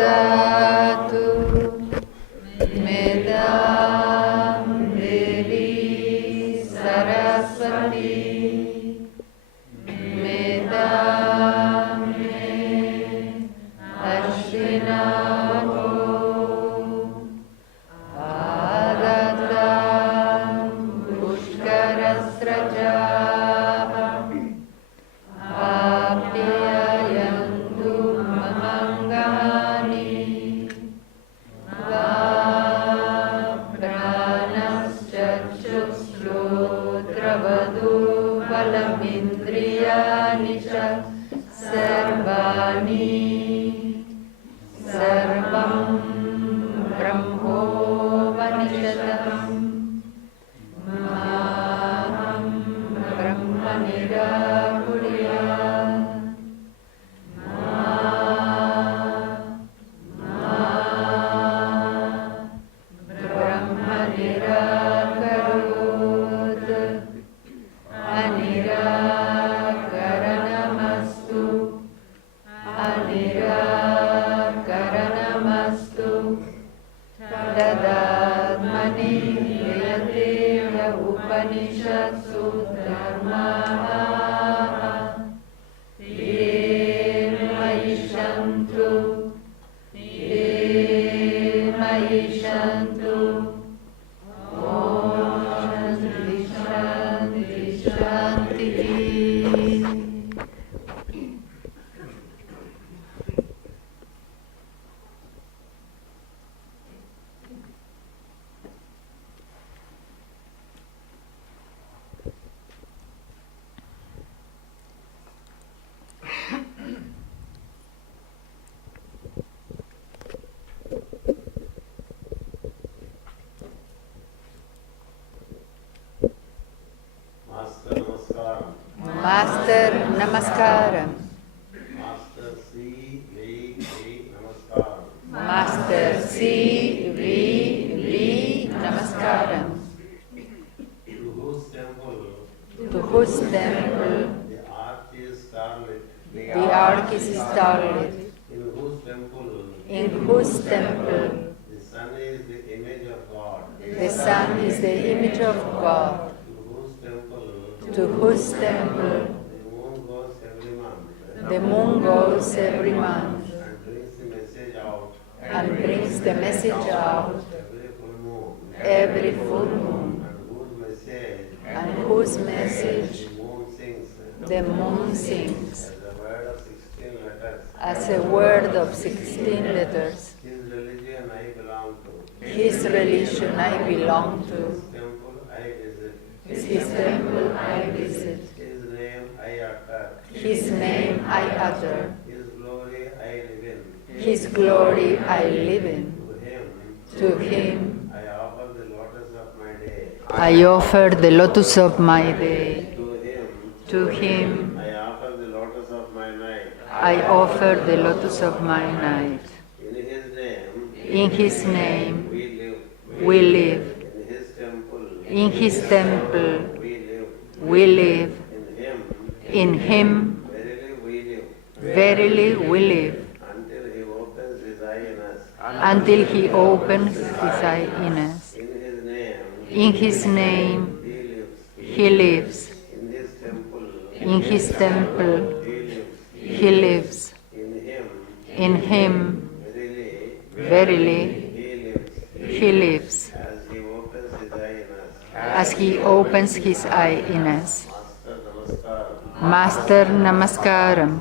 ददातु मेदां देवी सरस्वती मेदां मे अश्विनाभो आददां पुष्करस्रजाः आप्यायन्तु ममङ्गानि प्राणश्चक्षुश्रोत्रवधू बलमिन्द्रियाणि च सर्वाणि सर्वं ब्रह्मोपनिषदम् माहं ब्रह्म निराकुर्यात् ब्रह्म निराकरोत् अनिराकरणमस्तु अनिराकरणमस्तु तदात्मनि यतेव उपनिषत्सु धर्माः ये मयि सन्तु ये मयि सन्तु ॐ शान्ति शान्ति शान्तिः Master Namaskaram. Master C. V. Namaskaram. Master C. V. Namaskaram. To whose temple To whose temple the arch is starlit, the ark is starlit, in whose temple in whose temple the sun is the image of God, the sun is the image of God, to whose temple to whose temple the moon goes every month the moon goes every month and brings the message out and brings the message out every full moon, every full moon, and whose message and whose message the moon sings the moon sings as a word of 16 letters. as a word of 16 letters. His religion I belong to. His religion I belong to. His temple I visit. His temple I visit. His name I utter. His name I utter. His glory I live in. His glory I live in. To him To him I offer the lotus of my day. I offer the lotus of my day. To him To him I offer the lotus of my night. I offer the lotus of my night. In his name In his name we live. we live. In his temple In his temple we live. we live. In him In him verily we live. verily we live. Until he opens his eye in us. Until he opens his eye in us. In his name In his name he lives. he lives. In his temple In his temple he lives. he lives. In him In him verily verily he lives. he lives. As he opens his eye in us. As he opens his eye in us. Master Namaskaram. Master Namaskaram.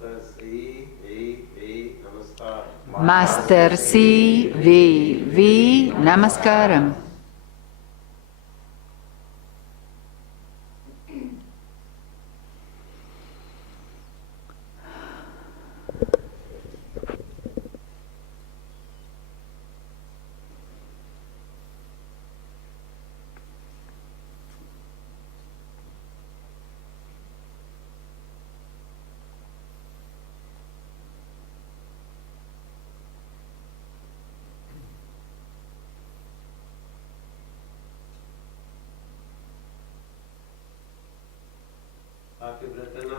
Master C. V. Namaskaram. Master C. V. Namaskaram.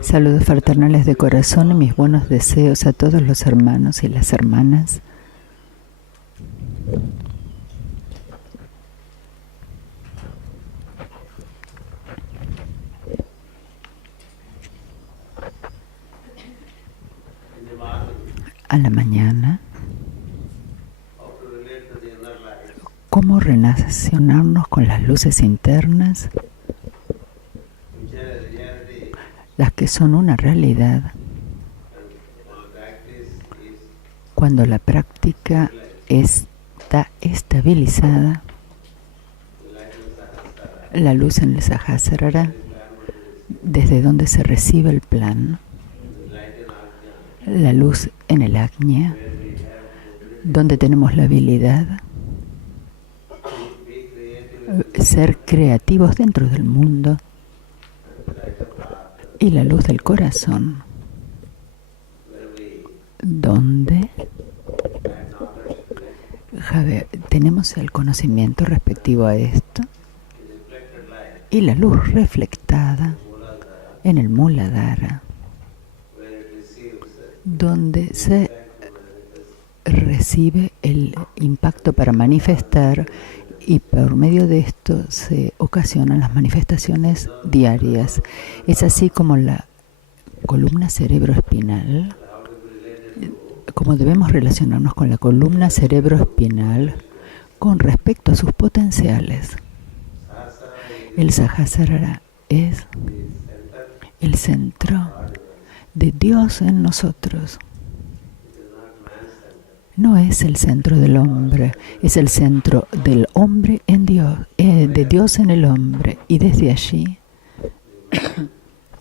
Saludos fraternales de corazón y mis buenos deseos a todos los hermanos y las hermanas. A la mañana, ¿cómo relacionarnos con las luces internas? Las que son una realidad. Cuando la práctica está estabilizada, la luz en el Sahasrara, desde donde se recibe el plan, la luz en el Ajna, donde tenemos la habilidad ser creativos dentro del mundo, y la luz del corazón, donde tenemos el conocimiento respectivo a esto, y la luz reflectada en el Muladhara, donde se recibe el impacto para manifestar, y por medio de esto se ocasionan las manifestaciones diarias. Es así como la columna cerebroespinal, como debemos relacionarnos con la columna cerebroespinal con respecto a sus potenciales. El Sahasrara es el centro de Dios en nosotros. No es el centro del hombre, es el centro del hombre en Dios, de Dios en el hombre. Y desde allí,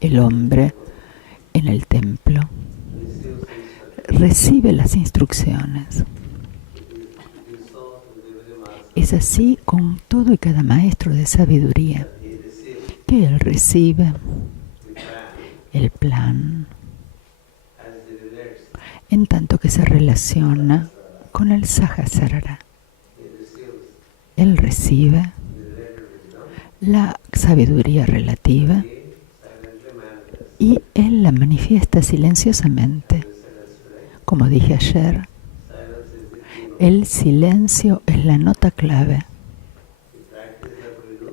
el hombre en el templo recibe las instrucciones. Es así con todo y cada maestro de sabiduría, que él recibe el plan, en tanto que se relaciona con el Sahasrara. Él recibe la sabiduría relativa y él la manifiesta silenciosamente. Como dije ayer, el silencio es la nota clave.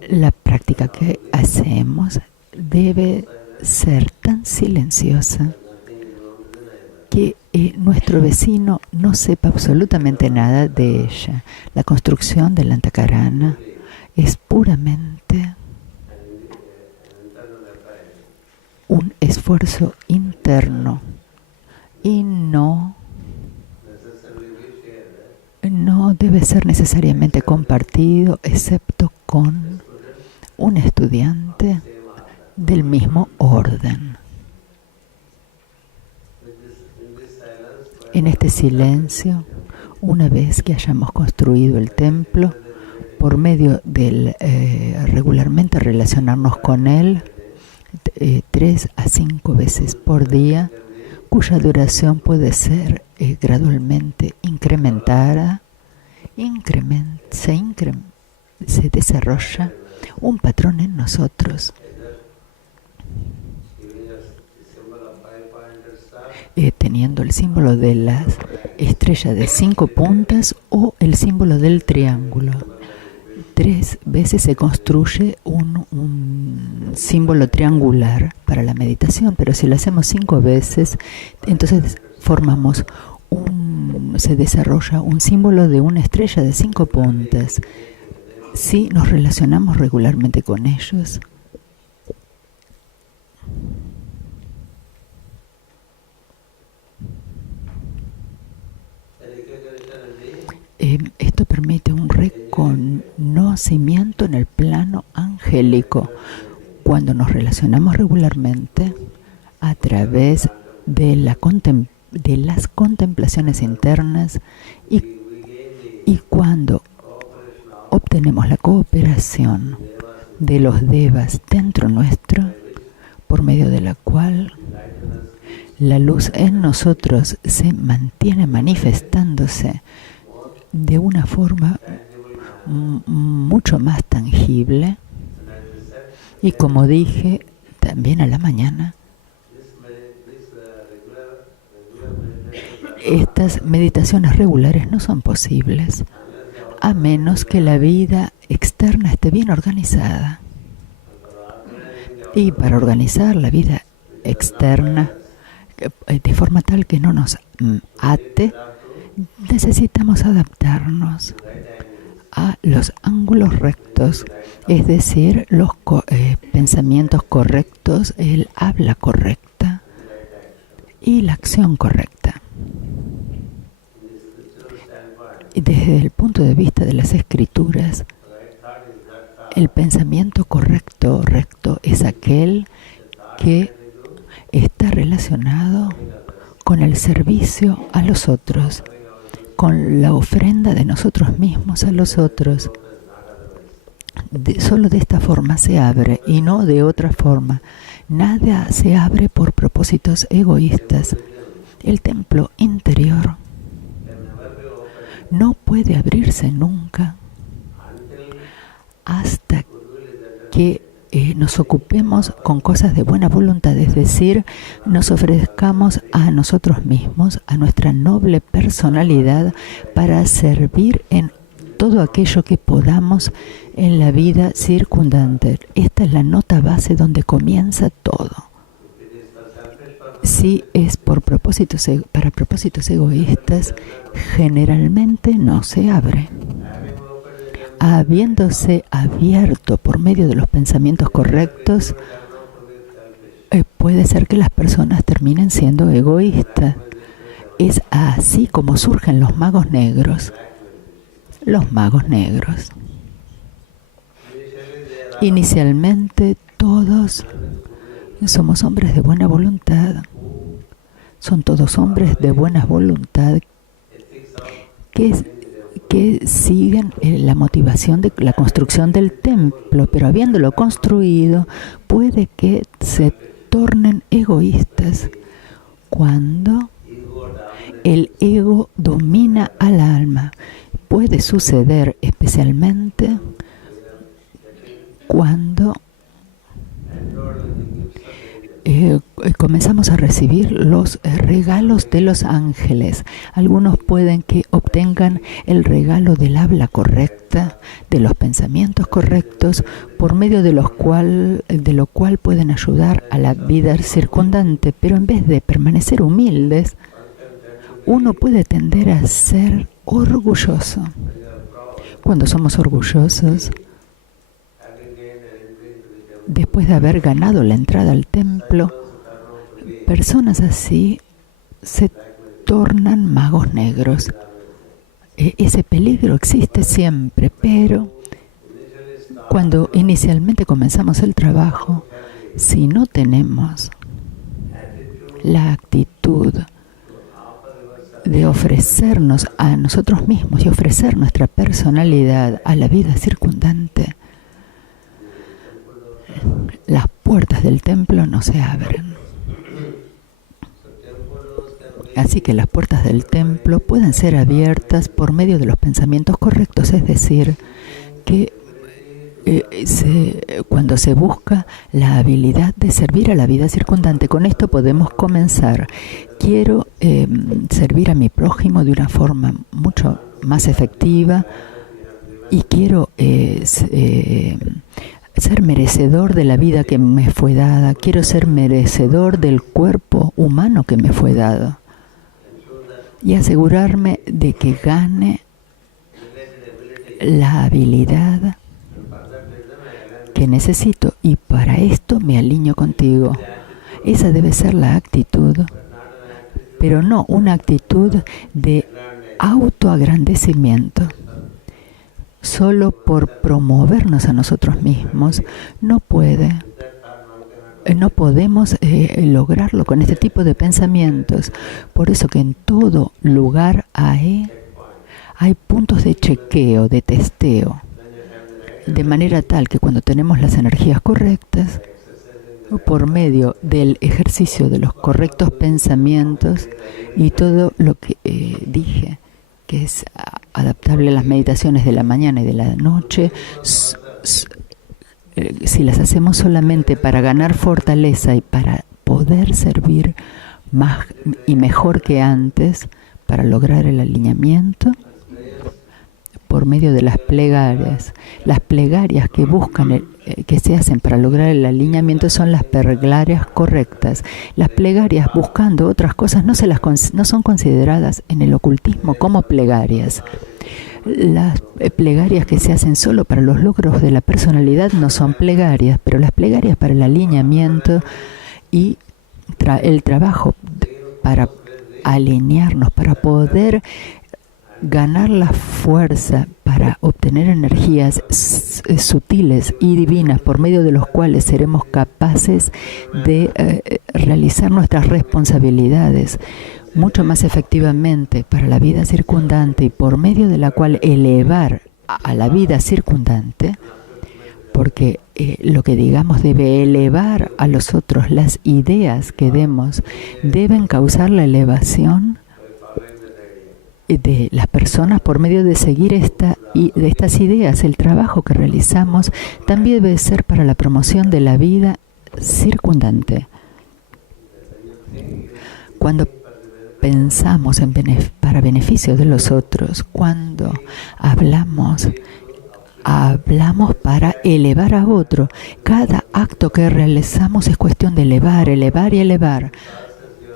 La práctica que hacemos debe ser tan silenciosa que nuestro vecino no sepa absolutamente nada de ella. La construcción del Antakarana es puramente un esfuerzo interno y no debe ser necesariamente compartido, excepto con un estudiante del mismo orden. En este silencio, una vez que hayamos construido el templo, por medio del regularmente relacionarnos con él 3 a 5 veces por día, cuya duración puede ser gradualmente incrementada, se desarrolla un patrón en nosotros, teniendo el símbolo de la estrella de 5 puntas o el símbolo del triángulo. 3 veces se construye un símbolo triangular para la meditación, pero si lo hacemos 5 veces, entonces se desarrolla un símbolo de una estrella de 5 puntas. Si nos relacionamos regularmente con ellos, esto permite un reconocimiento en el plano angélico. Cuando nos relacionamos regularmente a través de las contemplaciones internas y cuando obtenemos la cooperación de los devas dentro nuestro, por medio de la cual la luz en nosotros se mantiene manifestándose de una forma mucho más tangible. Y como dije también a la mañana, estas meditaciones regulares no son posibles a menos que la vida externa esté bien organizada. Y para organizar la vida externa de forma tal que no nos ate, necesitamos adaptarnos a los ángulos rectos, es decir, los pensamientos correctos, el habla correcta y la acción correcta. Y desde el punto de vista de las escrituras, el pensamiento recto es aquel que está relacionado con el servicio a los otros, con la ofrenda de nosotros mismos a los otros. Solo de esta forma se abre y no de otra forma. Nada se abre por propósitos egoístas. El templo interior no puede abrirse nunca hasta que nos ocupemos con cosas de buena voluntad, es decir, nos ofrezcamos a nosotros mismos, a nuestra noble personalidad, para servir en todo aquello que podamos en la vida circundante. Esta es la nota base donde comienza todo. Si es para propósitos egoístas, generalmente no se abre. Habiéndose abierto por medio de los pensamientos correctos, puede ser que las personas terminen siendo egoístas. Es así como surgen los magos negros. Los magos negros. Inicialmente todos somos hombres de buena voluntad. Son todos hombres de buena voluntad que siguen la motivación de la construcción del templo, pero habiéndolo construido, puede que se tornen egoístas cuando el ego domina al alma. Puede suceder especialmente cuando comenzamos a recibir los regalos de los ángeles. Algunos pueden que obtengan el regalo del habla correcta, de los pensamientos correctos, por medio de lo cual pueden ayudar a la vida circundante, pero en vez de permanecer humildes, uno puede tender a ser orgulloso. Cuando somos orgullosos, después de haber ganado la entrada al templo, personas así se tornan magos negros. Ese peligro existe siempre, pero cuando inicialmente comenzamos el trabajo, si no tenemos la actitud de ofrecernos a nosotros mismos y ofrecer nuestra personalidad a la vida circundante, las puertas del templo no se abren. Así que las puertas del templo pueden ser abiertas por medio de los pensamientos correctos, es decir, que cuando se busca la habilidad de servir a la vida circundante. Con esto podemos comenzar. Quiero servir a mi prójimo de una forma mucho más efectiva y quiero ser merecedor de la vida que me fue dada. Quiero ser merecedor del cuerpo humano que me fue dado. Y asegurarme de que gane la habilidad que necesito. Y para esto me alineo contigo. Esa debe ser la actitud, pero no una actitud de autoagrandecimiento. Solo por promovernos a nosotros mismos no podemos lograrlo con este tipo de pensamientos. Por eso que en todo lugar hay puntos de chequeo, de testeo, de manera tal que cuando tenemos las energías correctas, por medio del ejercicio de los correctos pensamientos y todo lo que dije, que es adaptable a las meditaciones de la mañana y de la noche, si las hacemos solamente para ganar fortaleza y para poder servir más y mejor que antes, para lograr el alineamiento por medio de las plegarias. Las plegarias que buscan, que se hacen para lograr el alineamiento son las plegarias correctas. Las plegarias buscando otras cosas no son consideradas en el ocultismo como plegarias. Las plegarias que se hacen solo para los logros de la personalidad no son plegarias, pero las plegarias para el alineamiento y el trabajo para alinearnos, para poder ganar la fuerza para obtener energías sutiles y divinas por medio de los cuales seremos capaces de realizar nuestras responsabilidades mucho más efectivamente para la vida circundante y por medio de la cual elevar a la vida circundante, porque lo que digamos debe elevar a los otros, las ideas que demos deben causar la elevación de las personas por medio de seguir de estas ideas. El trabajo que realizamos también debe ser para la promoción de la vida circundante. Cuando pensamos para beneficio de los otros, cuando hablamos para elevar a otro. Cada acto que realizamos es cuestión de elevar, elevar y elevar.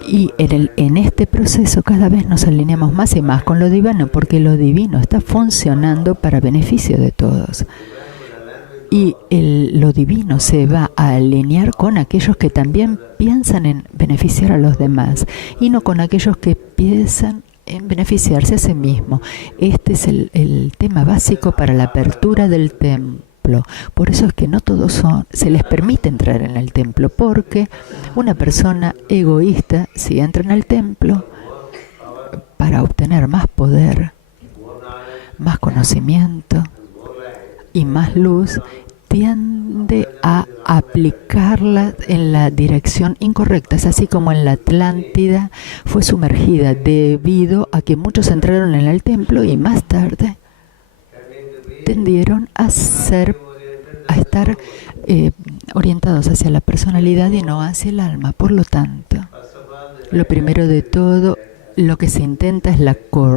Y en este proceso cada vez nos alineamos más y más con lo divino, porque lo divino está funcionando para beneficio de todos. Y lo divino se va a alinear con aquellos que también piensan en beneficiar a los demás y no con aquellos que piensan en beneficiarse a sí mismo. Este es el tema básico para la apertura del templo. Por eso es que no todos se les permite entrar en el templo, porque una persona egoísta, si entra en el templo para obtener más poder, más conocimiento y más luz, tiende a aplicarla en la dirección incorrecta. Es así como en la Atlántida fue sumergida debido a que muchos entraron en el templo y más tarde tendieron a estar orientados hacia la personalidad y no hacia el alma. Por lo tanto, lo primero de todo, lo que se intenta es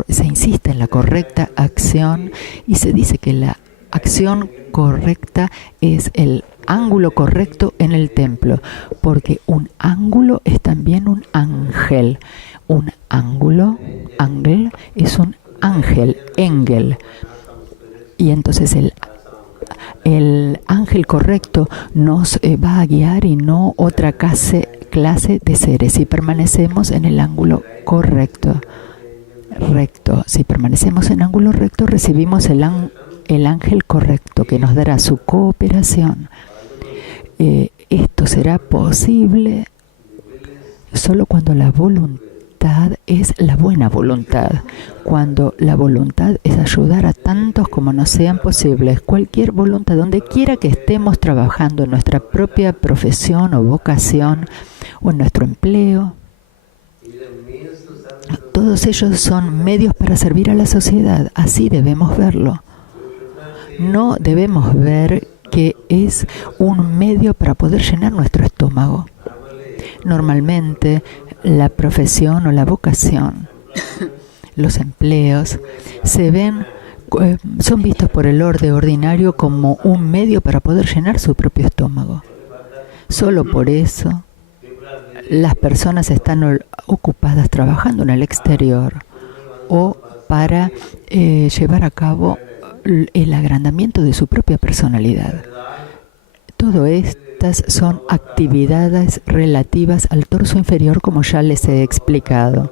se insiste en la correcta acción y se dice que la acción correcta es el ángulo correcto en el templo, porque un ángulo es también un ángel. Un ángel es un ángel, engel. Y entonces el ángel correcto nos va a guiar y no otra clase de seres. Si permanecemos en el ángulo recto. Si permanecemos en ángulo recto, recibimos el ángel correcto que nos dará su cooperación. Esto será posible solo cuando la voluntad es la buena voluntad, cuando la voluntad es ayudar a tantos como nos sean posibles. Cualquier voluntad, donde quiera que estemos trabajando en nuestra propia profesión o vocación o en nuestro empleo, todos ellos son medios para servir a la sociedad. Así debemos verlo. No debemos ver que es un medio para poder llenar nuestro estómago. Normalmente, la profesión o la vocación, los empleos, son vistos por el orden ordinario como un medio para poder llenar su propio estómago. Solo por eso, las personas están ocupadas trabajando en el exterior o para llevar a cabo el agrandamiento de su propia personalidad. Todo estas son actividades relativas al torso inferior, como ya les he explicado.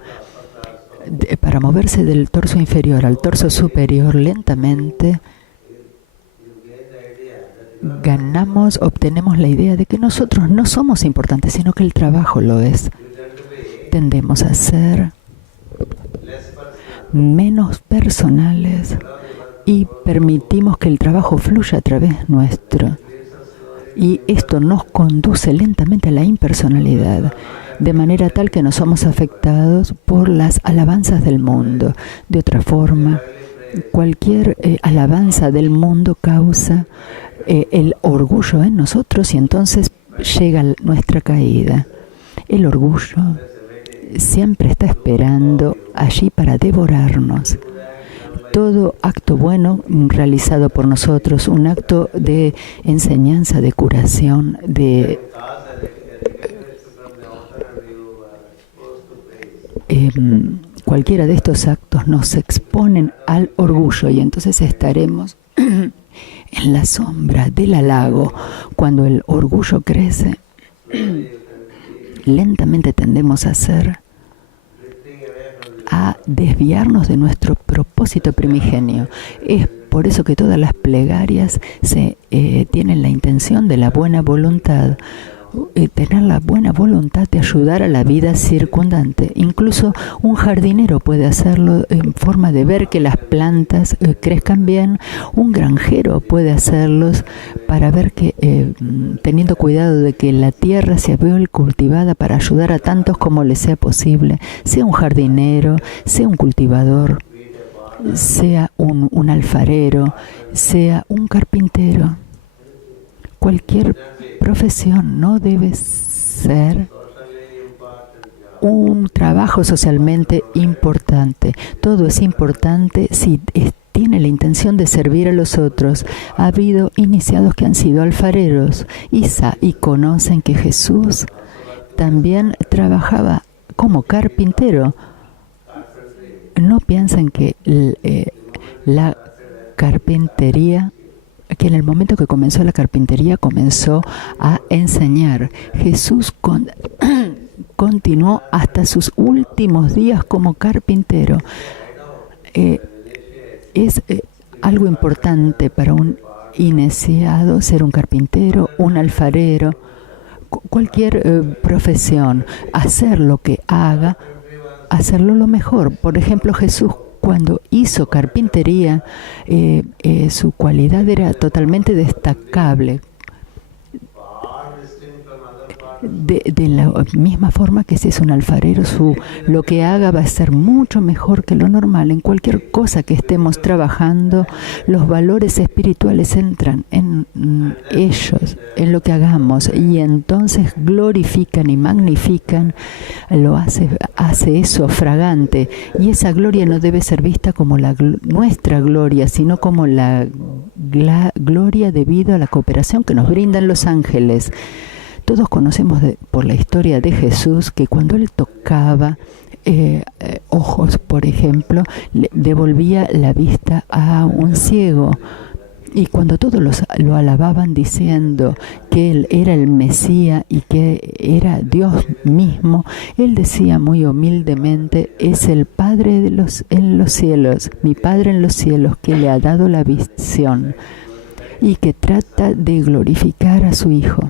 Para moverse del torso inferior al torso superior lentamente, obtenemos la idea de que nosotros no somos importantes, sino que el trabajo lo es. Tendemos a ser menos personales y permitimos que el trabajo fluya a través nuestro. Y esto nos conduce lentamente a la impersonalidad, de manera tal que no somos afectados por las alabanzas del mundo. De otra forma, cualquier alabanza del mundo causa el orgullo en nosotros y entonces llega nuestra caída. El orgullo siempre está esperando allí para devorarnos. Todo acto bueno realizado por nosotros, un acto de enseñanza, de curación, de cualquiera de estos actos nos exponen al orgullo y entonces estaremos en la sombra del halago. Cuando el orgullo crece, lentamente tendemos a desviarnos de nuestro propósito primigenio. Es por eso que todas las plegarias tienen la intención de la buena voluntad, tener la buena voluntad de ayudar a la vida circundante. Incluso un jardinero puede hacerlo en forma de ver que las plantas crezcan bien. Un granjero puede hacerlos para ver que, teniendo cuidado de que la tierra sea bien cultivada para ayudar a tantos como les sea posible. Sea un jardinero, sea un cultivador, sea un alfarero, sea un carpintero. Cualquier profesión no debe ser un trabajo socialmente importante. Todo es importante si tiene la intención de servir a los otros. Ha habido iniciados que han sido alfareros y conocen que Jesús también trabajaba como carpintero. No piensen que la carpintería, que en el momento que comenzó la carpintería comenzó a enseñar. Jesús continuó hasta sus últimos días como carpintero. Es algo importante para un iniciado ser un carpintero, un alfarero, cualquier profesión, hacer lo que haga, hacerlo lo mejor. Por ejemplo, Jesús, cuando hizo carpintería, su cualidad era totalmente destacable. De la misma forma que si es un alfarero, lo que haga va a ser mucho mejor que lo normal. En cualquier cosa que estemos trabajando, los valores espirituales entran en ellos, en lo que hagamos, y entonces glorifican y magnifican, hace eso fragante. Y esa gloria no debe ser vista como nuestra gloria, sino como la gloria debido a la cooperación que nos brindan los ángeles. Todos conocemos por la historia de Jesús que cuando Él tocaba ojos, por ejemplo, le devolvía la vista a un ciego. Y cuando todos lo alababan diciendo que Él era el Mesías y que era Dios mismo, Él decía muy humildemente: es el Padre en los cielos, mi Padre en los cielos, que le ha dado la visión y que trata de glorificar a su Hijo.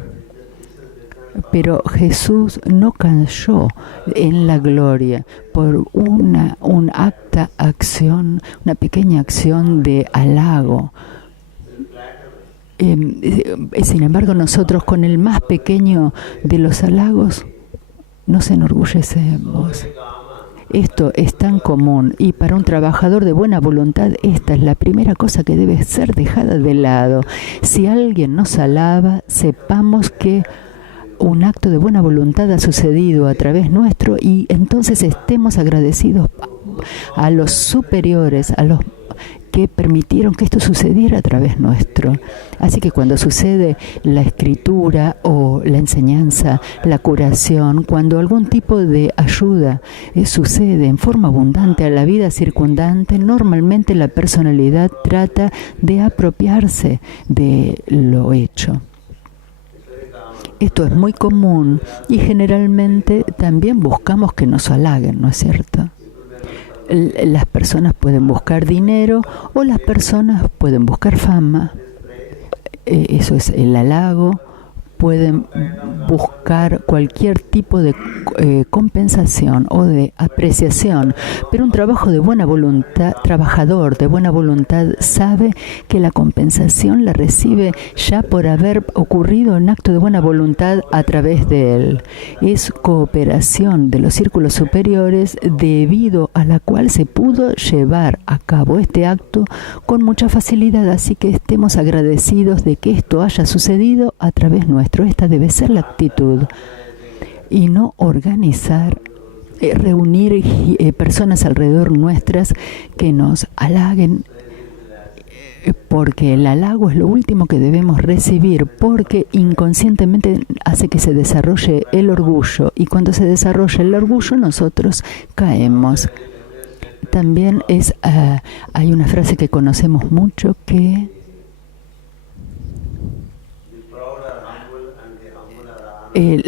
Pero Jesús no cayó en la gloria por una pequeña acción de halago. Sin embargo, nosotros con el más pequeño de los halagos nos enorgullecemos. Esto es tan común, y para un trabajador de buena voluntad esta es la primera cosa que debe ser dejada de lado. Si alguien nos alaba, sepamos que un acto de buena voluntad ha sucedido a través nuestro, y entonces estemos agradecidos a los superiores, a los que permitieron que esto sucediera a través nuestro. Así que cuando sucede la escritura o la enseñanza, la curación, cuando algún tipo de ayuda sucede en forma abundante a la vida circundante, normalmente la personalidad trata de apropiarse de lo hecho. Esto es muy común y generalmente también buscamos que nos halaguen, ¿no es cierto? Las personas pueden buscar dinero o las personas pueden buscar fama. Eso es el halago. Pueden buscar cualquier tipo de compensación o de apreciación, pero un trabajador de buena voluntad sabe que la compensación la recibe ya por haber ocurrido un acto de buena voluntad a través de él. Es cooperación de los círculos superiores debido a la cual se pudo llevar a cabo este acto con mucha facilidad, así que estemos agradecidos de que esto haya sucedido a través nuestro. Esta debe ser la actitud y no organizar reunir personas alrededor nuestras que nos halaguen, porque el halago es lo último que debemos recibir, porque inconscientemente hace que se desarrolle el orgullo, y cuando se desarrolla el orgullo nosotros caemos. También hay una frase que conocemos mucho que en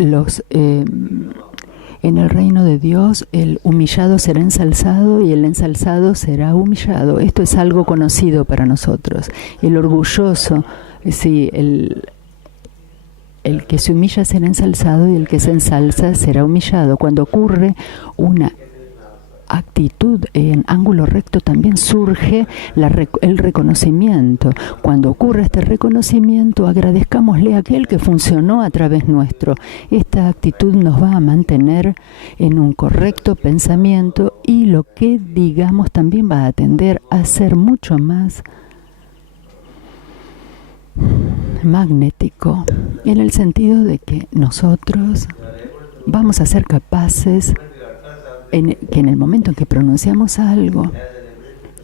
el reino de Dios el humillado será ensalzado y el ensalzado será humillado. Esto es algo conocido para nosotros. El orgulloso, sí, el que se humilla será ensalzado y el que se ensalza será humillado. Cuando ocurre una actitud en ángulo recto, también surge el reconocimiento. Cuando ocurre este reconocimiento, agradezcámosle a aquel que funcionó a través nuestro. Esta actitud nos va a mantener en un correcto pensamiento, y lo que digamos también va a tender a ser mucho más magnético, en el sentido de que nosotros vamos a ser capaces que en el momento en que pronunciamos algo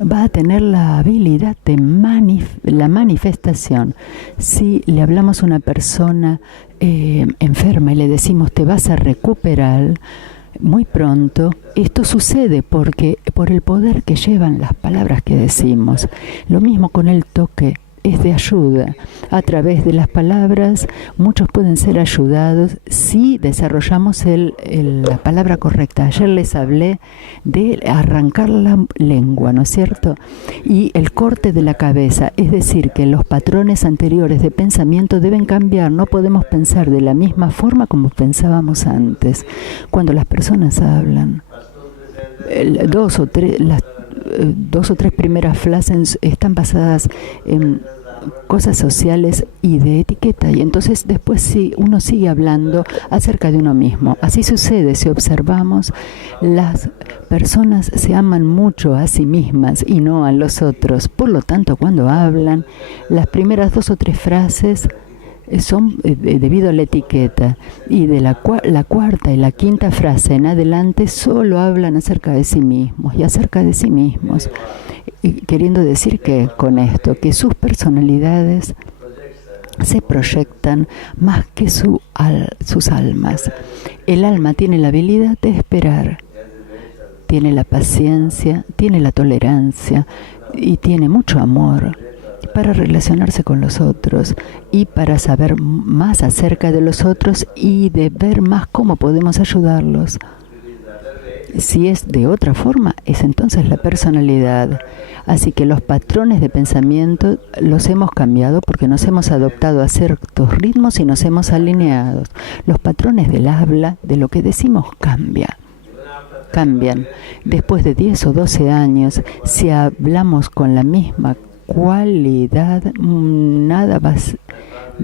va a tener la habilidad de la manifestación. Si le hablamos a una persona enferma y le decimos te vas a recuperar muy pronto, esto sucede porque por el poder que llevan las palabras que decimos. Lo mismo con el toque. Es de ayuda. A través de las palabras, muchos pueden ser ayudados si desarrollamos la palabra correcta. Ayer les hablé de arrancar la lengua, ¿no es cierto? Y el corte de la cabeza, es decir, que los patrones anteriores de pensamiento deben cambiar. No podemos pensar de la misma forma como pensábamos antes. Cuando las personas hablan, las dos o tres primeras frases están basadas en cosas sociales y de etiqueta, y entonces después sí, uno sigue hablando acerca de uno mismo. Así sucede si observamos, las personas se aman mucho a sí mismas y no a los otros. Por lo tanto, cuando hablan, las primeras 2 o 3 frases son debido a la etiqueta, y de la cuarta y la quinta frase en adelante solo hablan acerca de sí mismos y acerca de sí mismos, y queriendo decir que con esto, que sus personalidades se proyectan más que sus almas. El alma tiene la habilidad de esperar, tiene la paciencia, tiene la tolerancia y tiene mucho amor para relacionarse con los otros y para saber más acerca de los otros y de ver más cómo podemos ayudarlos. Si es de otra forma, es entonces la personalidad. Así que los patrones de pensamiento los hemos cambiado porque nos hemos adoptado a ciertos ritmos y nos hemos alineado. Los patrones del habla, de lo que decimos, cambian. Después de 10 o 12 años, si hablamos con la misma cualidad, nada va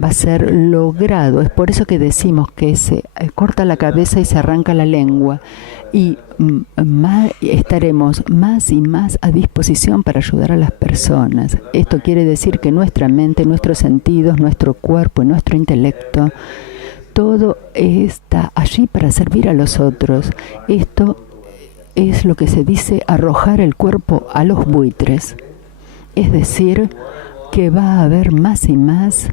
a ser logrado. Es por eso que decimos que se corta la cabeza y se arranca la lengua, y estaremos más y más a disposición para ayudar a las personas. Esto quiere decir que nuestra mente, nuestros sentidos, nuestro cuerpo y nuestro intelecto, todo está allí para servir a los otros. Esto es lo que se dice arrojar el cuerpo a los buitres. Es decir, que va a haber más y más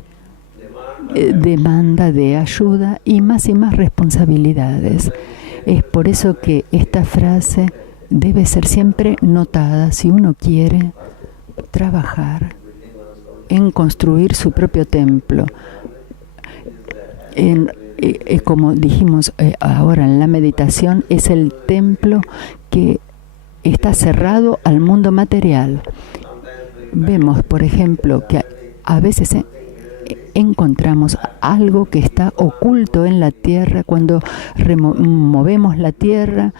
demanda de ayuda y más responsabilidades. Es por eso que esta frase debe ser siempre notada si uno quiere trabajar en construir su propio templo. Como dijimos ahora en la meditación, es el templo que está cerrado al mundo material. Vemos, por ejemplo, que a veces encontramos algo que está oculto en la tierra. Cuando movemos la tierra,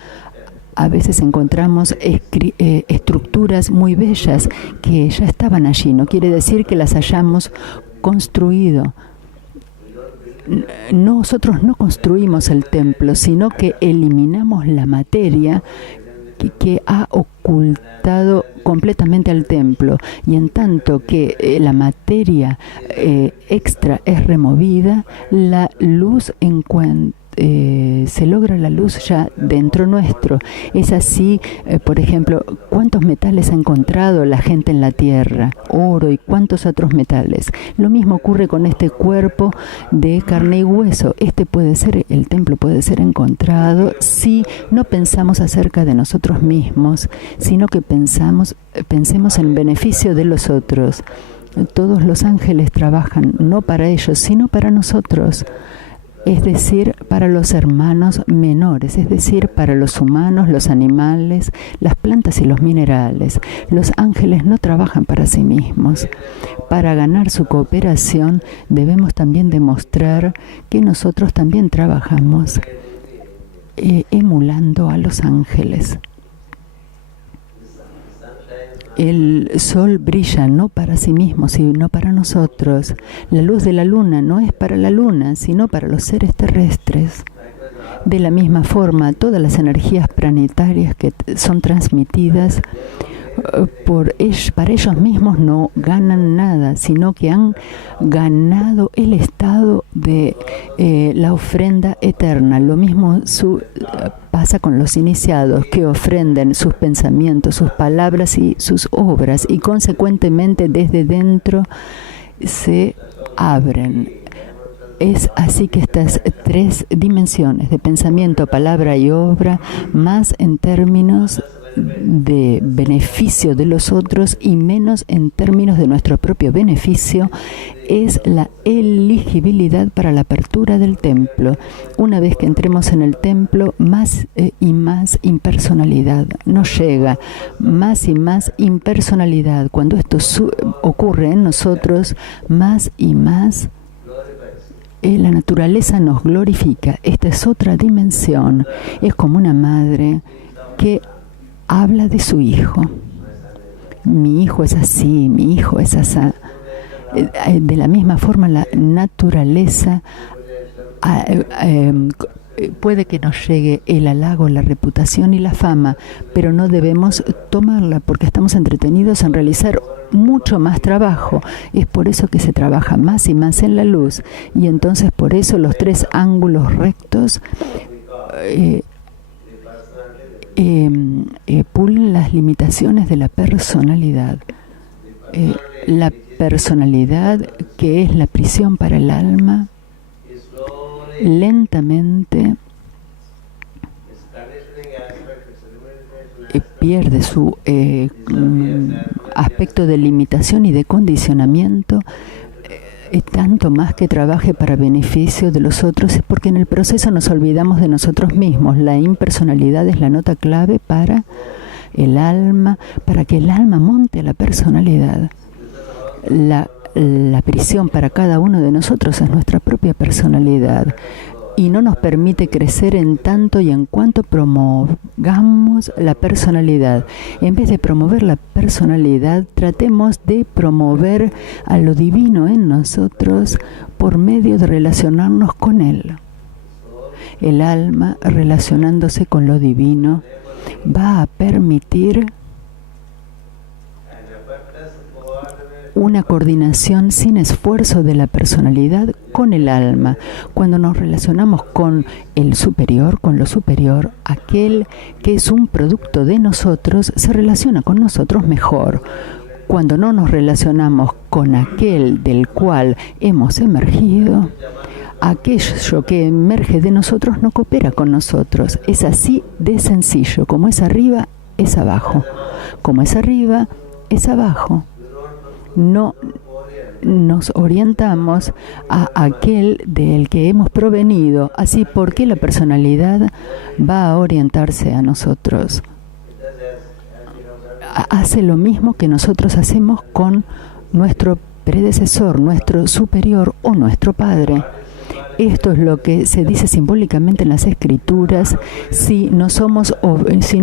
a veces encontramos estructuras muy bellas que ya estaban allí. No quiere decir que las hayamos construido. Nosotros no construimos el templo, sino que eliminamos la materia que ha ocultado completamente al templo, y en tanto que la materia extra es removida, la luz se logra la luz ya dentro nuestro. Es así, por ejemplo, ¿cuántos metales ha encontrado la gente en la tierra? Oro y cuántos otros metales. Lo mismo ocurre con este cuerpo de carne y hueso. El templo puede ser encontrado si no pensamos acerca de nosotros mismos, sino que pensemos en beneficio de los otros. Todos los ángeles trabajan no para ellos, sino para nosotros. Es decir, para los hermanos menores, es decir, para los humanos, los animales, las plantas y los minerales. Los ángeles no trabajan para sí mismos. Para ganar su cooperación, debemos también demostrar que nosotros también trabajamos emulando a los ángeles. El sol brilla no para sí mismo, sino para nosotros. La luz de la luna no es para la luna, sino para los seres terrestres. De la misma forma, todas las energías planetarias que son transmitidas para ellos mismos no ganan nada, sino que han ganado el estado de la ofrenda eterna. Lo mismo pasa con los iniciados, que ofrenden sus pensamientos, sus palabras y sus obras, y consecuentemente desde dentro se abren. Es así que estas tres dimensiones de pensamiento, palabra y obra, más en términos de beneficio de los otros y menos en términos de nuestro propio beneficio, es la elegibilidad para la apertura del templo. Una vez que entremos en el templo, más y más impersonalidad nos llega, más y más impersonalidad. Cuando esto ocurre en nosotros, más y más la naturaleza nos glorifica. Esta es otra dimensión. Es como una madre que habla de su hijo. Mi hijo es así, mi hijo es así. De la misma forma, la naturaleza puede que nos llegue el halago, la reputación y la fama, pero no debemos tomarla porque estamos entretenidos en realizar mucho más trabajo. Es por eso que se trabaja más y más en la luz, y entonces por eso los tres ángulos rectos pulen las limitaciones de la personalidad. La personalidad, que es la prisión para el alma, lentamente pierde su aspecto de limitación y de condicionamiento, tanto más que trabaje para beneficio de los otros, es porque en el proceso nos olvidamos de nosotros mismos. La impersonalidad es la nota clave para el alma, para que el alma monte a la personalidad. La prisión para cada uno de nosotros es nuestra propia personalidad, y no nos permite crecer en tanto y en cuanto promovamos la personalidad. En vez de promover la personalidad, tratemos de promover a lo divino en nosotros por medio de relacionarnos con él. El alma, relacionándose con lo divino, va a permitir una coordinación sin esfuerzo de la personalidad con el alma. Cuando nos relacionamos con el superior, con lo superior, aquel que es un producto de nosotros, se relaciona con nosotros mejor. Cuando no nos relacionamos con aquel del cual hemos emergido, aquello que emerge de nosotros no coopera con nosotros. Es así de sencillo. Como es arriba, es abajo. Como es arriba, es abajo. No nos orientamos a aquel del que hemos provenido. Así, ¿por qué la personalidad va a orientarse a nosotros? Hace lo mismo que nosotros hacemos con nuestro predecesor, nuestro superior o nuestro padre. Esto es lo que se dice simbólicamente en las Escrituras. Si no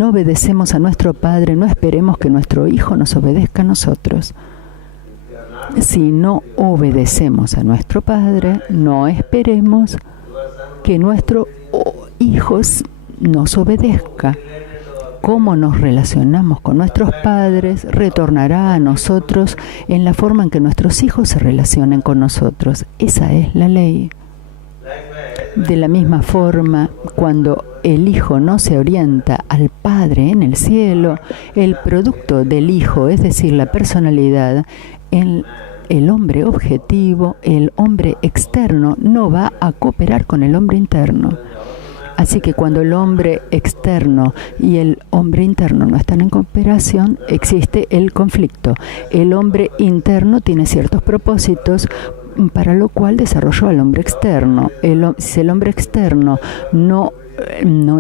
obedecemos a nuestro padre, no esperemos que nuestro hijo nos obedezca a nosotros. Si no obedecemos a nuestro padre, no esperemos que nuestro hijo nos obedezca. Cómo nos relacionamos con nuestros padres retornará a nosotros en la forma en que nuestros hijos se relacionen con nosotros. Esa es la ley. De la misma forma, cuando el Hijo no se orienta al Padre en el cielo, el producto del Hijo, es decir, la personalidad, el hombre objetivo, el hombre externo, no va a cooperar con el hombre interno. Así que cuando el hombre externo y el hombre interno no están en cooperación, existe el conflicto. El hombre interno tiene ciertos propósitos para lo cual desarrolló al hombre externo. Si el hombre externo no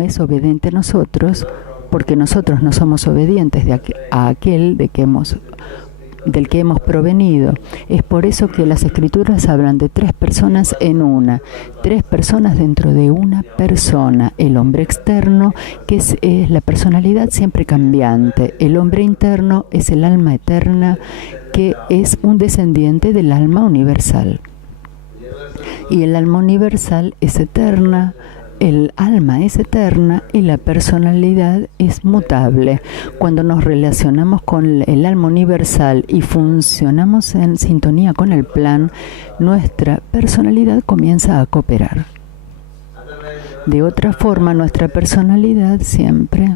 es obediente a nosotros, porque nosotros no somos obedientes a aquel del que hemos provenido. Es por eso que las Escrituras hablan de 3 personas en una, 3 personas dentro de una persona. El hombre externo, que es la personalidad siempre cambiante. El hombre interno es el alma eterna, que es un descendiente del alma universal. Y el alma universal es eterna, el alma es eterna y la personalidad es mutable. Cuando nos relacionamos con el alma universal y funcionamos en sintonía con el plan, nuestra personalidad comienza a cooperar. De otra forma, nuestra personalidad siempre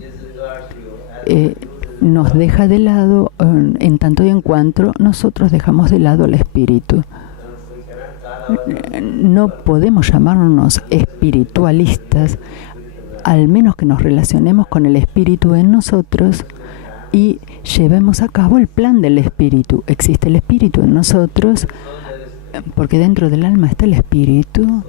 nos deja de lado, en tanto y en cuanto nosotros dejamos de lado al espíritu. No podemos llamarnos espiritualistas, al menos que nos relacionemos con el espíritu en nosotros y llevemos a cabo el plan del espíritu. Existe el espíritu en nosotros, porque dentro del alma está el espíritu.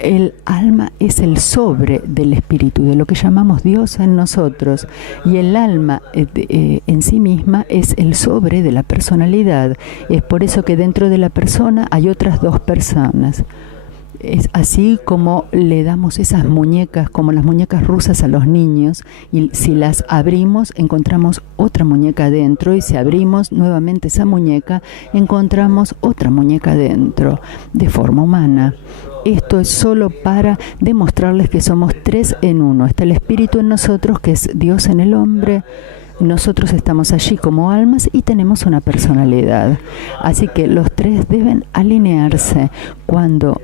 El alma es el sobre del espíritu, de lo que llamamos Dios en nosotros, y el alma en sí misma es el sobre de la personalidad. Es por eso que dentro de la persona hay otras 2 personas. Es así como le damos esas muñecas, como las muñecas rusas a los niños, y si las abrimos encontramos otra muñeca dentro, y si abrimos nuevamente esa muñeca encontramos otra muñeca dentro, de forma humana. Esto es solo para demostrarles que somos 3 en 1. Está el espíritu en nosotros, que es Dios en el hombre. Nosotros estamos allí como almas y tenemos una personalidad. Así que los 3 deben alinearse. Cuando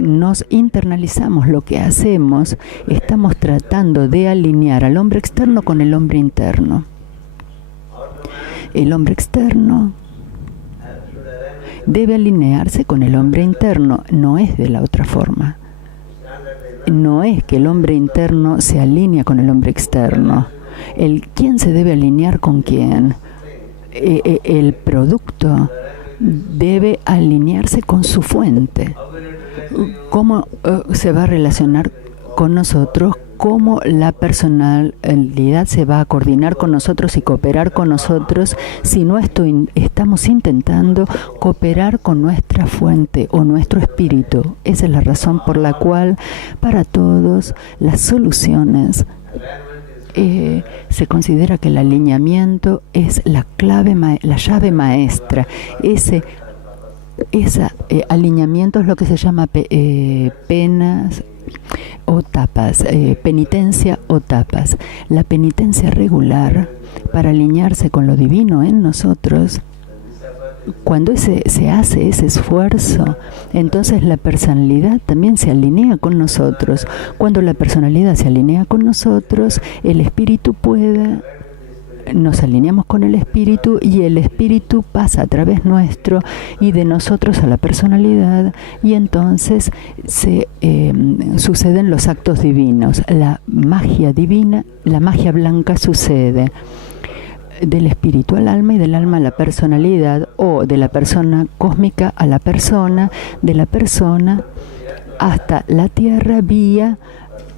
nos internalizamos lo que hacemos, estamos tratando de alinear al hombre externo con el hombre interno. El hombre externo debe alinearse con el hombre interno, no es de la otra forma. No es que el hombre interno se alinea con el hombre externo. ¿Quién se debe alinear con quién? El producto debe alinearse con su fuente. ¿Cómo se va a relacionar con nosotros? ¿Cómo la personalidad se va a coordinar con nosotros y cooperar con nosotros si no estamos intentando cooperar con nuestra fuente o nuestro espíritu? Esa es la razón por la cual para todos las soluciones se considera que el alineamiento es la llave maestra. Ese alineamiento es lo que se llama penas o tapas, penitencia o tapas. La penitencia regular para alinearse con lo divino en nosotros, cuando se hace ese esfuerzo, entonces la personalidad también se alinea con nosotros. Cuando la personalidad se alinea con nosotros, el espíritu nos alineamos con el espíritu y el espíritu pasa a través nuestro y de nosotros a la personalidad, y entonces suceden los actos divinos. La magia divina, la magia blanca sucede del espíritu al alma y del alma a la personalidad, o de la persona cósmica a la persona, de la persona hasta la tierra vía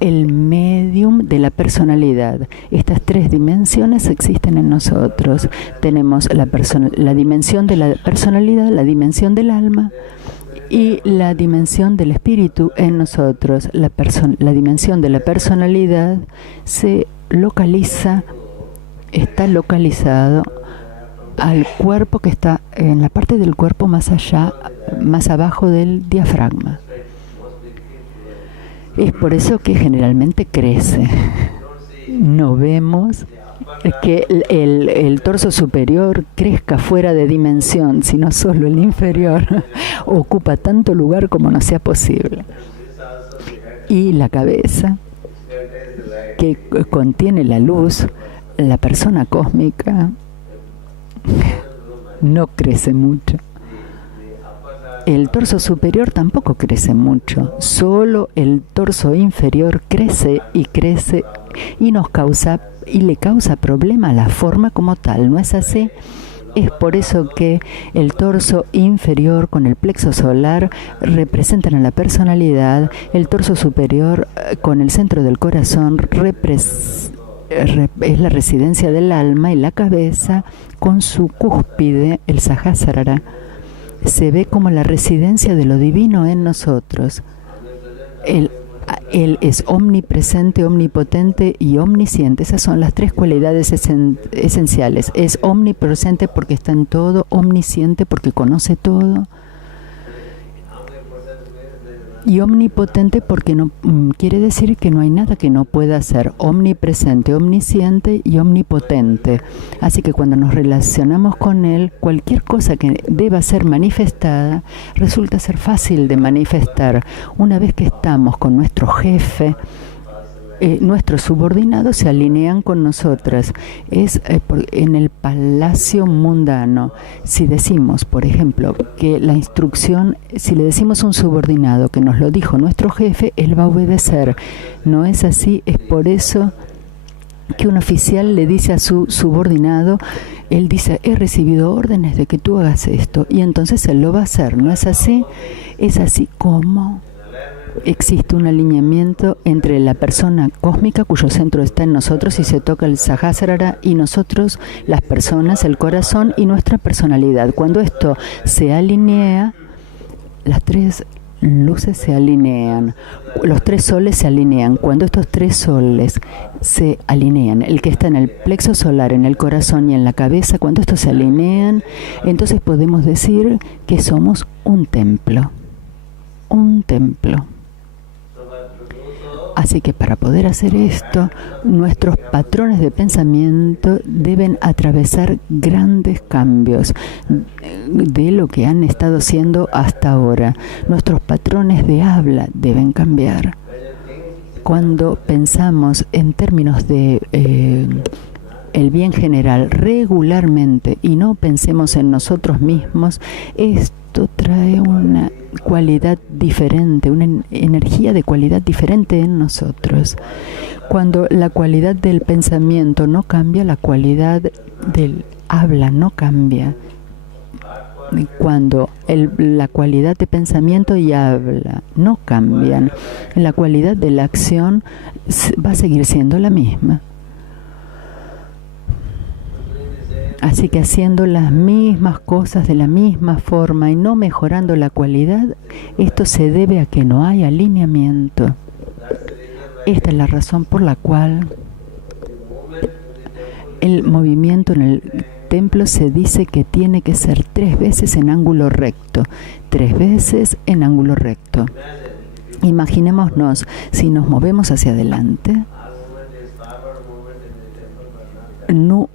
el medium de la personalidad. Estas 3 dimensiones existen en nosotros. Tenemos la dimensión de la personalidad, la dimensión del alma y la dimensión del espíritu en nosotros. La dimensión de la personalidad está localizado al cuerpo, que está en la parte del cuerpo más abajo del diafragma. Es por eso que generalmente crece. No vemos que el torso superior crezca fuera de dimensión, sino solo el inferior ocupa tanto lugar como no sea posible. Y la cabeza, que contiene la luz, la persona cósmica, no crece mucho. El torso superior tampoco crece mucho, solo el torso inferior crece y le causa problema a la forma como tal, ¿no es así? Es por eso que el torso inferior con el plexo solar representan a la personalidad, el torso superior con el centro del corazón es la residencia del alma, y la cabeza con su cúspide, el Sahasrara, se ve como la residencia de lo divino en nosotros. Él es omnipresente, omnipotente y omnisciente. Esas son las tres cualidades esenciales. Es omnipresente porque está en todo, omnisciente porque conoce todo, y omnipotente porque no quiere decir que no hay nada que no pueda hacer. Omnipresente, omnisciente y omnipotente. Así que cuando nos relacionamos con Él, cualquier cosa que deba ser manifestada resulta ser fácil de manifestar. Una vez que estamos con nuestro jefe, nuestros subordinados se alinean con nosotras. Es en el palacio mundano. Si decimos, por ejemplo, que la instrucción, si le decimos a un subordinado que nos lo dijo nuestro jefe, él va a obedecer. ¿No es así? Es por eso que un oficial le dice a su subordinado, él dice, he recibido órdenes de que tú hagas esto, y entonces él lo va a hacer. ¿No es así? Es así como existe un alineamiento entre la persona cósmica, cuyo centro está en nosotros y se toca el Sahasrara, y nosotros, las personas, el corazón y nuestra personalidad. Cuando esto se alinea, las tres luces se alinean, los tres soles se alinean. Cuando estos tres soles se alinean, el que está en el plexo solar, en el corazón y en la cabeza, cuando estos se alinean, entonces podemos decir que somos un templo. Un templo. Así que para poder hacer esto, nuestros patrones de pensamiento deben atravesar grandes cambios de lo que han estado haciendo hasta ahora. Nuestros patrones de habla deben cambiar. Cuando pensamos en términos de el bien general regularmente y no pensemos en nosotros mismos, esto trae una cualidad diferente, una energía de cualidad diferente en nosotros. Cuando la cualidad del pensamiento no cambia, la cualidad del habla no cambia. Cuando la cualidad de pensamiento y habla no cambian, la cualidad de la acción va a seguir siendo la misma. Así que haciendo las mismas cosas de la misma forma y no mejorando la cualidad, esto se debe a que no hay alineamiento. Esta es la razón por la cual el movimiento en el templo se dice que tiene que ser 3 veces en ángulo recto. 3 veces en ángulo recto. Imaginémonos, si nos movemos hacia adelante, no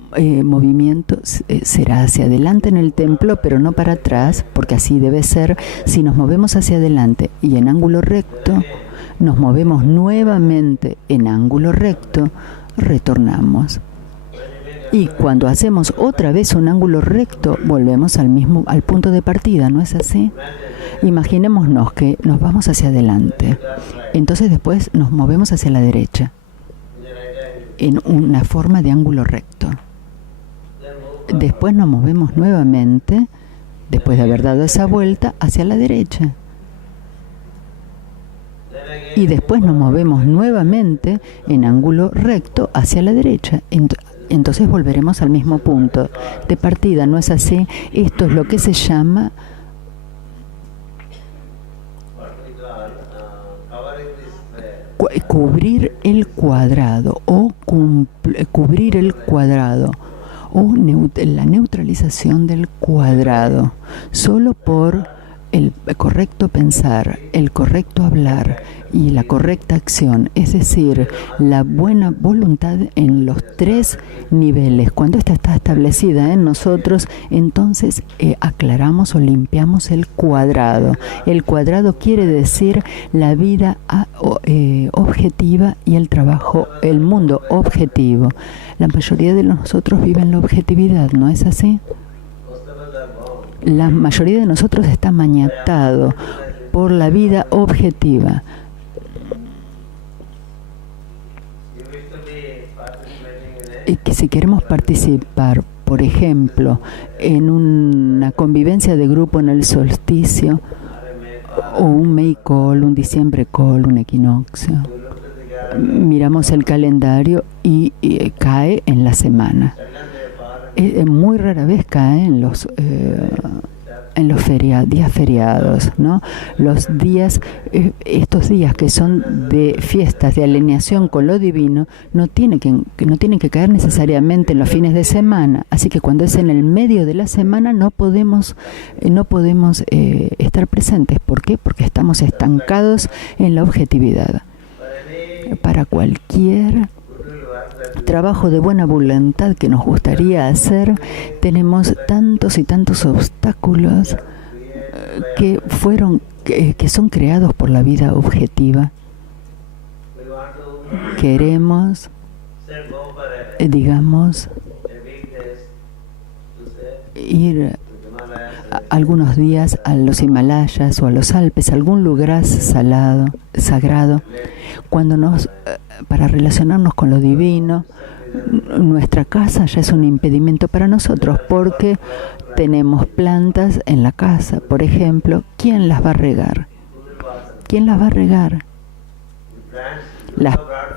movimiento será hacia adelante en el templo, pero no para atrás, porque así debe ser. Si nos movemos hacia adelante y en ángulo recto, nos movemos nuevamente en ángulo recto, retornamos. Y cuando hacemos otra vez un ángulo recto, volvemos al punto de partida, ¿no es así? Imaginémonos que nos vamos hacia adelante, entonces después nos movemos hacia la derecha, en una forma de ángulo recto. Después nos movemos nuevamente, después de haber dado esa vuelta, hacia la derecha. Y después nos movemos nuevamente en ángulo recto hacia la derecha. Entonces volveremos al mismo punto de partida, ¿no es así? Esto es lo que se llama cubrir el cuadrado o cubrir el cuadrado o la neutralización del cuadrado, solo por el correcto pensar, el correcto hablar y la correcta acción, es decir, la buena voluntad en los 3 niveles. Cuando esta está establecida en nosotros, entonces aclaramos o limpiamos el cuadrado. El cuadrado quiere decir la vida objetiva y el trabajo, el mundo objetivo. La mayoría de nosotros viven la objetividad, ¿no es así? La mayoría de nosotros está maniatado por la vida objetiva. Y que si queremos participar, por ejemplo, en una convivencia de grupo en el solsticio, o un May Call, un Diciembre Call, un equinoccio, miramos el calendario y cae en la semana. Muy rara vez cae en los días feriados, ¿no? Los días, estos días que son de fiestas, de alineación con lo divino, no tienen que caer necesariamente en los fines de semana. Así que cuando es en el medio de la semana no podemos estar presentes. ¿Por qué? Porque estamos estancados en la objetividad. Para cualquier trabajo de buena voluntad que nos gustaría hacer, tenemos tantos y tantos obstáculos que son creados por la vida objetiva. Queremos, ir algunos días a los Himalayas o a los Alpes, a algún lugar sagrado, para relacionarnos con lo divino. Nuestra casa ya es un impedimento para nosotros porque tenemos plantas en la casa, por ejemplo. ¿Quién las va a regar? ¿Quién las va a regar?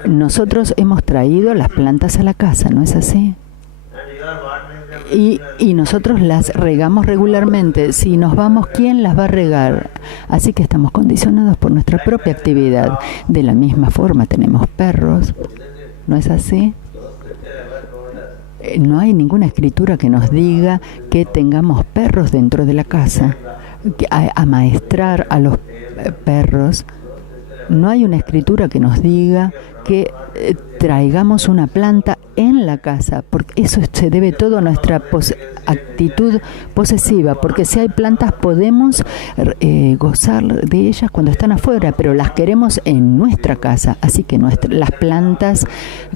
Nosotros hemos traído las plantas a la casa, ¿no es así? Y nosotros las regamos regularmente. Si nos vamos, ¿quién las va a regar? Así que estamos condicionados por nuestra propia actividad. De la misma forma tenemos perros, ¿no es así? No hay ninguna escritura que nos diga que tengamos perros dentro de la casa, que amaestrar a los perros. No hay una escritura que nos diga que traigamos una planta en la casa, porque eso se debe todo a nuestra actitud posesiva, porque si hay plantas podemos gozar de ellas cuando están afuera, pero las queremos en nuestra casa. Así que las plantas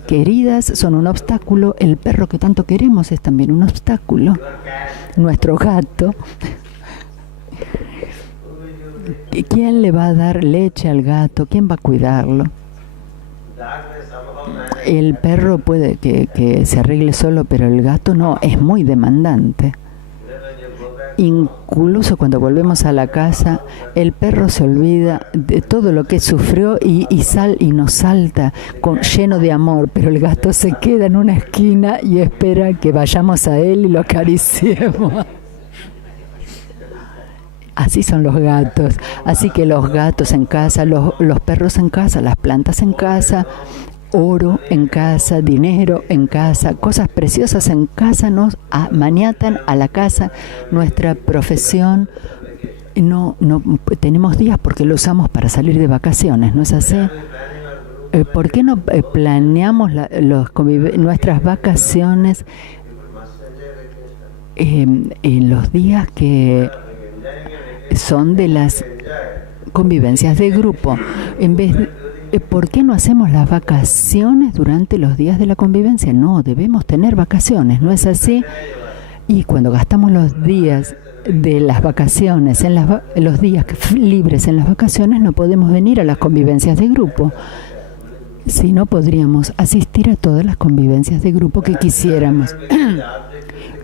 queridas son un obstáculo, el perro que tanto queremos es también un obstáculo, nuestro gato. ¿Quién le va a dar leche al gato? ¿Quién va a cuidarlo? El perro puede que se arregle solo, pero el gato no, es muy demandante. Incluso cuando volvemos a la casa, el perro se olvida de todo lo que sufrió y nos salta lleno de amor, pero el gato se queda en una esquina y espera que vayamos a él y lo acariciemos. Así son los gatos. Así que los gatos en casa, los perros en casa, las plantas en casa, oro en casa, dinero en casa, cosas preciosas en casa nos maniatan a la casa. Nuestra profesión, no tenemos días porque lo usamos para salir de vacaciones, ¿no es así? ¿Por qué no planeamos nuestras vacaciones en los días que son de las convivencias de grupo? ¿Por qué no hacemos las vacaciones durante los días de la convivencia? No, debemos tener vacaciones, ¿no es así? Y cuando gastamos los días de las vacaciones, los días libres en las vacaciones, no podemos venir a las convivencias de grupo. Si no, podríamos asistir a todas las convivencias de grupo que quisiéramos.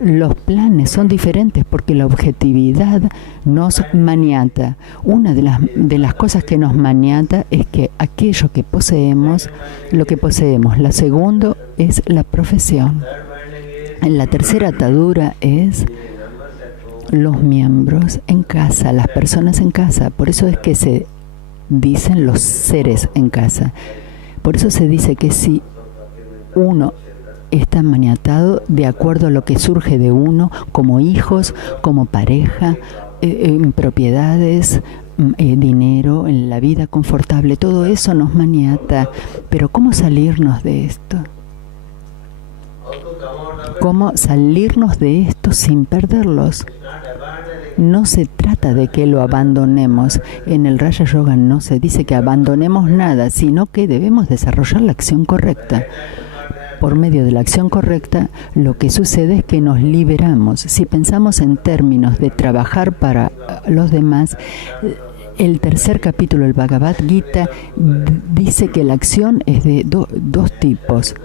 Los planes son diferentes porque la objetividad nos maniata. Una de las cosas que nos maniata es que aquello que poseemos, lo que poseemos. La segunda es la profesión. La tercera atadura es los miembros en casa, las personas en casa. Por eso es que se dicen los seres en casa. Por eso se dice que si uno está maniatado de acuerdo a lo que surge de uno, como hijos, como pareja, propiedades, dinero, en la vida confortable, todo eso nos maniata. Pero ¿cómo salirnos de esto? ¿Cómo salirnos de esto sin perderlos? No se trata de que lo abandonemos. En el Raja Yoga no se dice que abandonemos nada, sino que debemos desarrollar la acción correcta. Por medio de la acción correcta, lo que sucede es que nos liberamos. Si pensamos en términos de trabajar para los demás, el tercer capítulo del Bhagavad Gita dice que la acción es de dos tipos.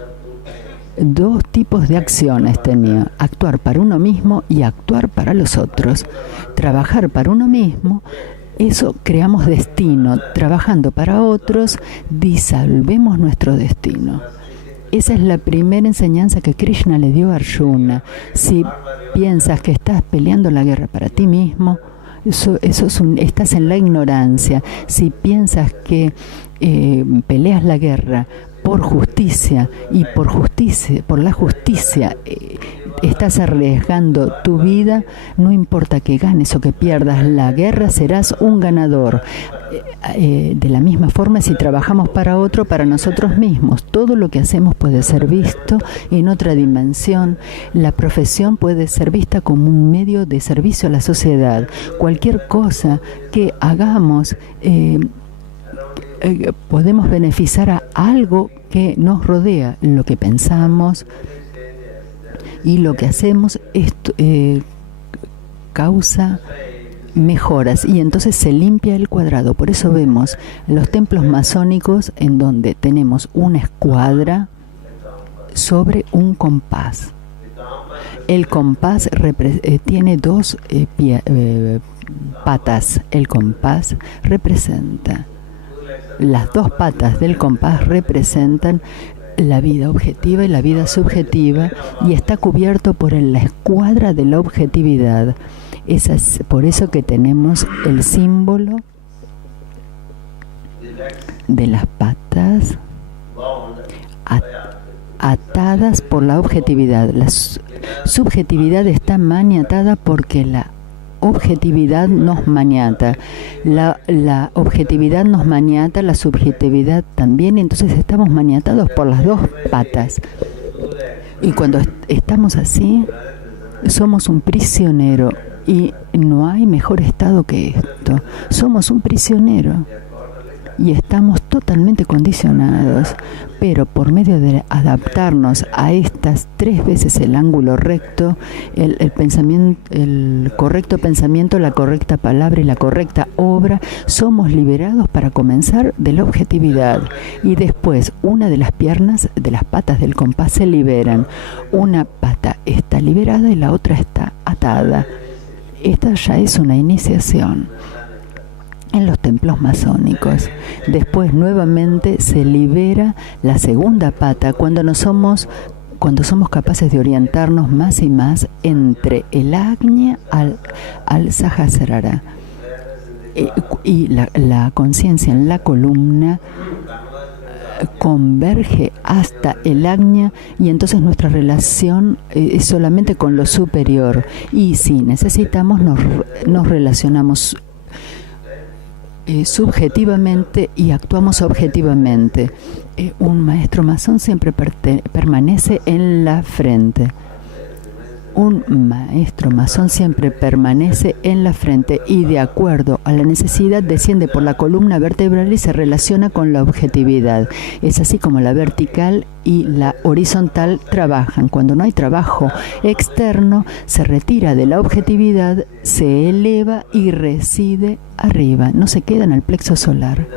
Dos tipos de acciones tenía: actuar para uno mismo y actuar para los otros. Trabajar para uno mismo, eso creamos destino. Trabajando para otros, disolvemos nuestro destino. Esa es la primera enseñanza que Krishna le dio a Arjuna. Si piensas que estás peleando la guerra para ti mismo, estás en la ignorancia. Si piensas que peleas la guerra por justicia y por la justicia estás arriesgando tu vida, no importa que ganes o que pierdas la guerra, serás un ganador. De la misma forma, si trabajamos para otro, para nosotros mismos, todo lo que hacemos puede ser visto en otra dimensión. La profesión puede ser vista como un medio de servicio a la sociedad. Cualquier cosa que hagamos, podemos beneficiar a algo que nos rodea. Lo que pensamos y lo que hacemos esto, causa mejoras, y entonces se limpia el cuadrado. Por eso vemos los templos masónicos en donde tenemos una escuadra sobre un compás. El compás tiene dos patas. El compás representa, las dos patas del compás representan la vida objetiva y la vida subjetiva, y está cubierto por la escuadra de la objetividad. Es por eso que tenemos el símbolo de las patas atadas por la objetividad. La subjetividad está maniatada porque la objetividad nos maniata. La objetividad nos maniata, la subjetividad también, entonces estamos maniatados por las dos patas. Y cuando estamos así, somos un prisionero, y no hay mejor estado que esto. Somos un prisionero y estamos totalmente condicionados, pero por medio de adaptarnos a estas 3 veces el ángulo recto, el pensamiento, el correcto pensamiento, la correcta palabra y la correcta obra, somos liberados para comenzar de la objetividad. Y después una de las piernas, de las patas del compás, se liberan. Una pata está liberada y la otra está atada. Esta ya es una iniciación en los templos masónicos. Después nuevamente se libera la segunda pata cuando somos capaces de orientarnos más y más entre el Ajna al Sahasrara. Y la conciencia en la columna converge hasta el Ajna, y entonces nuestra relación es solamente con lo superior, y si necesitamos nos relacionamos subjetivamente y actuamos objetivamente. Un maestro masón siempre permanece en la frente. Un maestro masón siempre permanece en la frente y, de acuerdo a la necesidad, desciende por la columna vertebral y se relaciona con la objetividad. Es así como la vertical y la horizontal trabajan. Cuando no hay trabajo externo, se retira de la objetividad, se eleva y reside arriba. No se queda en el plexo solar,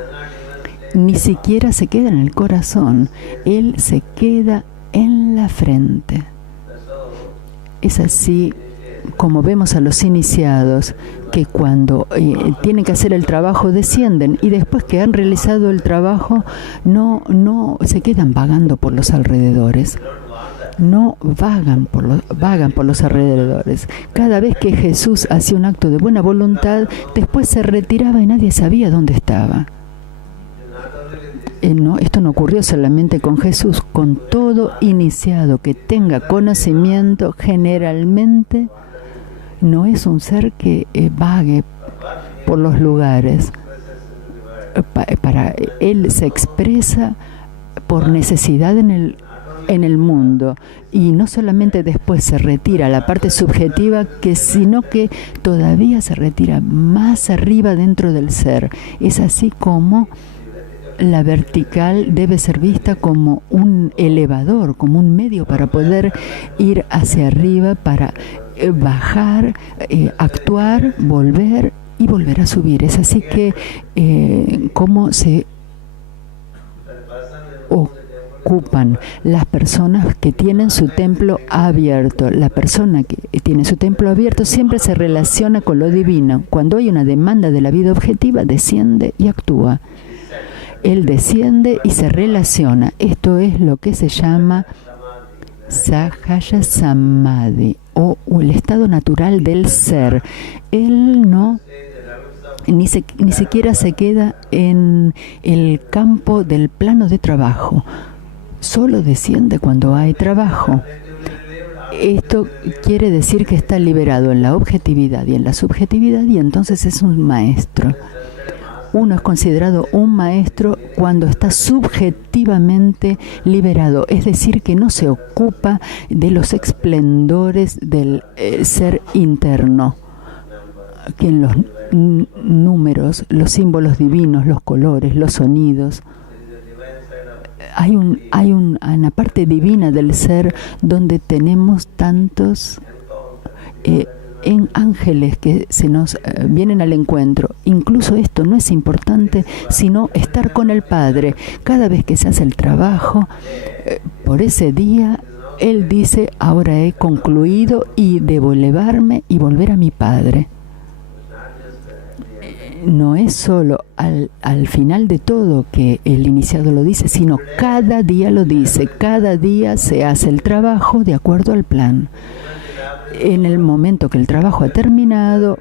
ni siquiera se queda en el corazón. Él se queda en la frente. Es así como vemos a los iniciados, que cuando tienen que hacer el trabajo descienden, y después que han realizado el trabajo no se quedan vagando por los alrededores. No vagan por los alrededores. Cada vez que Jesús hacía un acto de buena voluntad, después se retiraba y nadie sabía dónde estaba. Esto no ocurrió solamente con Jesús. Con todo iniciado que tenga conocimiento, generalmente no es un ser que vague por los lugares. Para él se expresa por necesidad en el mundo, y no solamente después se retira a la parte subjetiva, sino que todavía se retira más arriba dentro del ser. Es así como la vertical debe ser vista como un elevador, como un medio para poder ir hacia arriba, para bajar, actuar, volver y volver a subir. Es así que cómo se ocupan las personas que tienen su templo abierto. La persona que tiene su templo abierto siempre se relaciona con lo divino. Cuando hay una demanda de la vida objetiva, desciende y actúa. Él desciende y se relaciona. Esto es lo que se llama Sahaya Samadhi, o el estado natural del ser. Él no ni siquiera se queda en el campo del plano de trabajo. Solo desciende cuando hay trabajo. Esto quiere decir que está liberado en la objetividad y en la subjetividad, y entonces es un maestro. Uno es considerado un maestro cuando está subjetivamente liberado, es decir, que no se ocupa de los esplendores del ser interno, que en los números, los símbolos divinos, los colores, los sonidos, hay una parte divina del ser donde tenemos tantos en ángeles que se nos vienen al encuentro. Incluso esto no es importante, sino estar con el Padre. Cada vez que se hace el trabajo, por ese día, Él dice: ahora he concluido y debo elevarme y volver a mi Padre. No es solo al final de todo que el iniciado lo dice, sino cada día lo dice. Cada día se hace el trabajo de acuerdo al plan. En el momento que el trabajo ha terminado,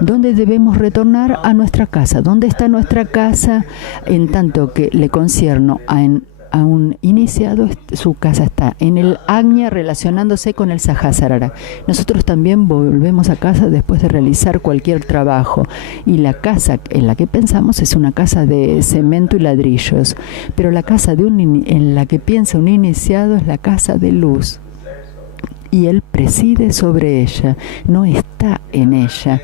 ¿dónde debemos retornar? A nuestra casa. ¿Dónde está nuestra casa? En tanto que le concierno a un iniciado, su casa está en el Agnya, relacionándose con el Sahasrara. Nosotros también volvemos a casa después de realizar cualquier trabajo, y la casa en la que pensamos es una casa de cemento y ladrillos, pero la casa en la que piensa un iniciado es la casa de luz, y él preside sobre ella, no está en ella.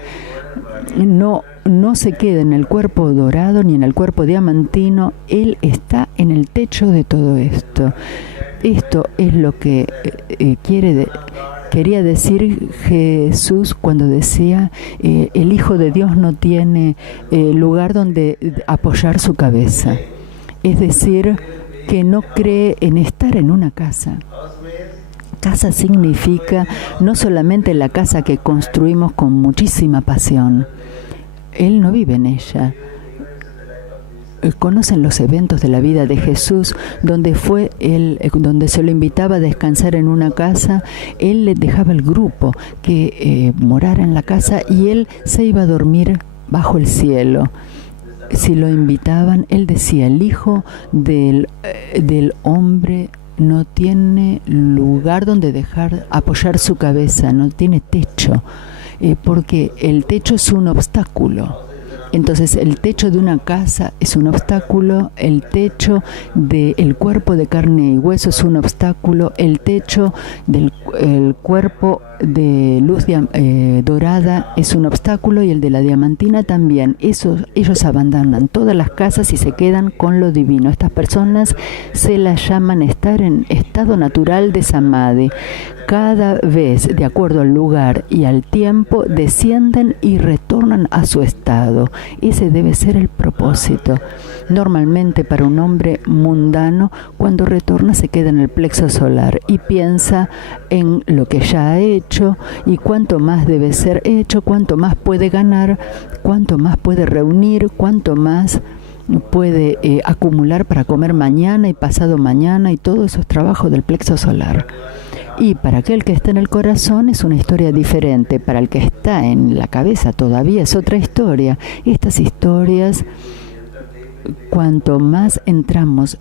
No se queda en el cuerpo dorado ni en el cuerpo diamantino. Él está en el techo de todo esto. Esto es lo que quería decir Jesús cuando decía: el Hijo de Dios no tiene lugar donde apoyar su cabeza. Es decir, que no cree en estar en una casa. Casa significa no solamente la casa que construimos con muchísima pasión. Él no vive en ella. Conocen los eventos de la vida de Jesús, donde se lo invitaba a descansar en una casa. Él le dejaba el grupo que morara en la casa, y él se iba a dormir bajo el cielo. Si lo invitaban, él decía: el Hijo del hombre no tiene lugar donde apoyar su cabeza, no tiene techo, porque el techo es un obstáculo. Entonces, el techo de una casa es un obstáculo, el techo del cuerpo de carne y hueso es un obstáculo, el techo del cuerpo de luz dorada es un obstáculo, y el de la diamantina también. Ellos abandonan todas las casas y se quedan con lo divino. Estas personas se las llaman estar en estado natural de Samadhi. Cada vez, de acuerdo al lugar y al tiempo, descienden y retornan a su estado. Ese debe ser el propósito. Normalmente, para un hombre mundano, cuando retorna se queda en el plexo solar y piensa en lo que ya ha hecho y cuánto más debe ser hecho, cuánto más puede ganar, cuánto más puede reunir, cuánto más puede acumular para comer mañana y pasado mañana, y todos esos trabajos del plexo solar. Y para aquel que está en el corazón es una historia diferente. Para el que está en la cabeza todavía es otra historia. Estas historias, cuanto más entramos